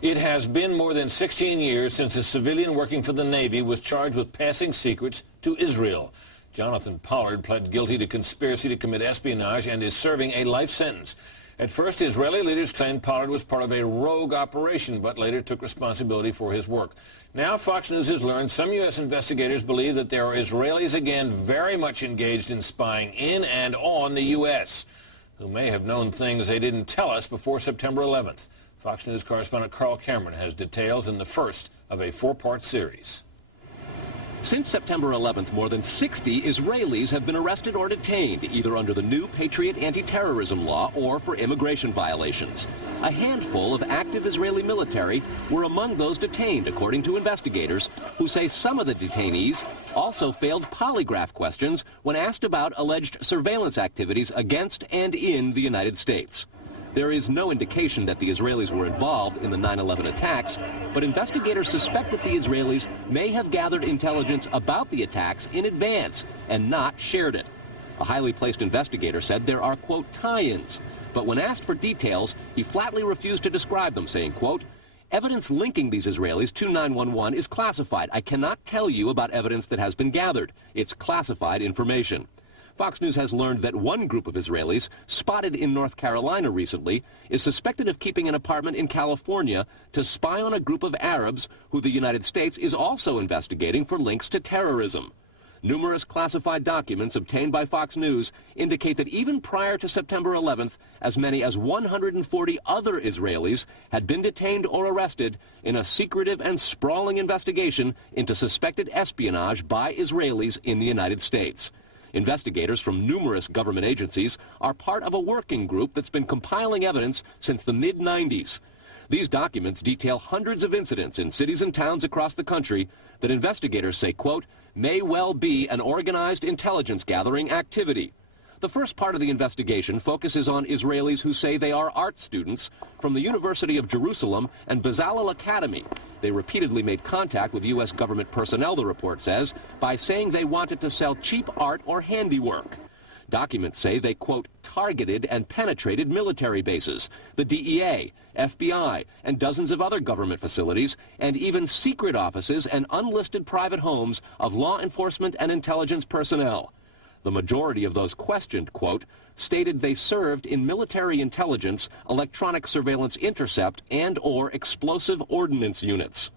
It has been more than 16 years since a civilian working for the Navy was charged with passing secrets to Israel. Jonathan Pollard pled guilty to conspiracy to commit espionage and is serving a life sentence. At first, Israeli leaders claimed Pollard was part of a rogue operation, but later took responsibility for his work. Now, Fox News has learned some U.S. investigators believe that there are Israelis again very much engaged in spying in and on the U.S., who may have known things they didn't tell us before September 11th. Fox News correspondent Carl Cameron has details in the first of a four-part series. Since September 11th, more than 60 Israelis have been arrested or detained, either under the new Patriot anti-terrorism law or for immigration violations. A handful of active Israeli military were among those detained, according to investigators, who say some of the detainees also failed polygraph questions when asked about alleged surveillance activities against and in the United States. There is no indication that the Israelis were involved in the 9/11 attacks, but investigators suspect that the Israelis may have gathered intelligence about the attacks in advance and not shared it. A highly placed investigator said there are, quote, tie-ins, but when asked for details, he flatly refused to describe them, saying, quote, evidence linking these Israelis to 9/11 is classified. I cannot tell you about evidence that has been gathered. It's classified information. Fox News has learned that one group of Israelis, spotted in North Carolina recently, is suspected of keeping an apartment in California to spy on a group of Arabs who the United States is also investigating for links to terrorism. Numerous classified documents obtained by Fox News indicate that even prior to September 11th, as many as 140 other Israelis had been detained or arrested in a secretive and sprawling investigation into suspected espionage by Israelis in the United States. Investigators from numerous government agencies are part of a working group that's been compiling evidence since the mid-90s. These documents detail hundreds of incidents in cities and towns across the country that investigators say, quote, may well be an organized intelligence gathering activity. The first part of the investigation focuses on Israelis who say they are art students from the University of Jerusalem and Bezalel Academy. They repeatedly made contact with U.S. government personnel, the report says, by saying they wanted to sell cheap art or handiwork. Documents say they, quote, targeted and penetrated military bases, the DEA, FBI, and dozens of other government facilities, and even secret offices and unlisted private homes of law enforcement and intelligence personnel. The majority of those questioned, quote, stated they served in military intelligence, electronic surveillance intercept, and/or explosive ordnance units.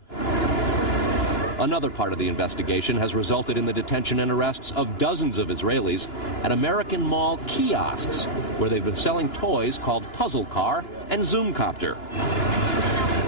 Another part of the investigation has resulted in the detention and arrests of dozens of Israelis at American Mall kiosks, where they've been selling toys called Puzzle Car and Zoomcopter.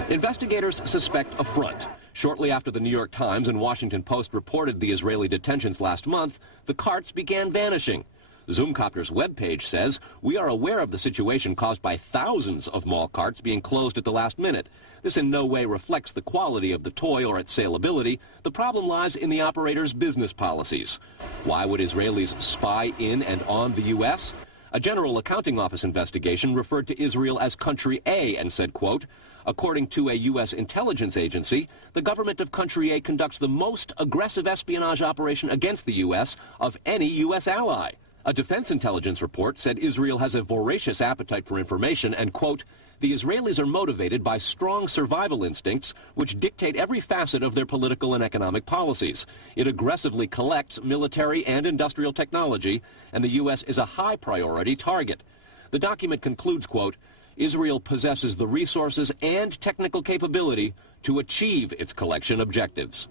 Investigators suspect a front. Shortly after the New York Times and Washington Post reported the Israeli detentions last month, the carts began vanishing. Zoomcopter's webpage says, we are aware of the situation caused by thousands of mall carts being closed at the last minute. This in no way reflects the quality of the toy or its saleability. The problem lies in the operator's business policies. Why would Israelis spy in and on the U.S.? A General Accounting Office investigation referred to Israel as Country A and said, quote, according to a U.S. intelligence agency, the government of Country A conducts the most aggressive espionage operation against the U.S. of any U.S. ally. A defense intelligence report said Israel has a voracious appetite for information and, quote, the Israelis are motivated by strong survival instincts which dictate every facet of their political and economic policies. It aggressively collects military and industrial technology, and the U.S. is a high priority target. The document concludes, quote, Israel possesses the resources and technical capability to achieve its collection objectives.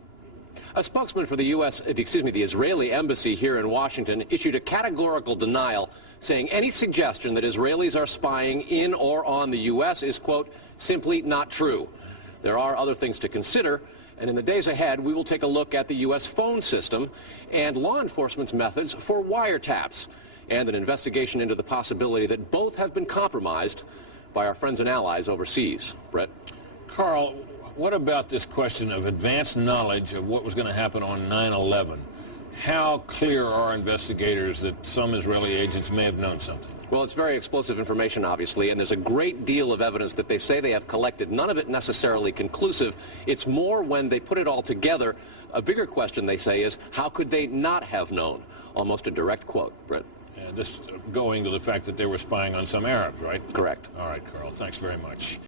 A spokesman for the Israeli embassy here in Washington issued a categorical denial, saying any suggestion that Israelis are spying in or on the U.S. is, quote, simply not true. There are other things to consider, and in the days ahead, we will take a look at the U.S. phone system and law enforcement's methods for wiretaps, and an investigation into the possibility that both have been compromised by our friends and allies overseas. Brett? Carl, what about this question of advanced knowledge of what was going to happen on 9/11? How clear are investigators that some Israeli agents may have known something? Well, it's very explosive information, obviously, and there's a great deal of evidence that they say they have collected, none of it necessarily conclusive. It's more when they put it all together. A bigger question, they say, is how could they not have known? Almost a direct quote, Brett. Yeah, this going to the fact that they were spying on some Arabs, right? Correct. All right, Carl, thanks very much.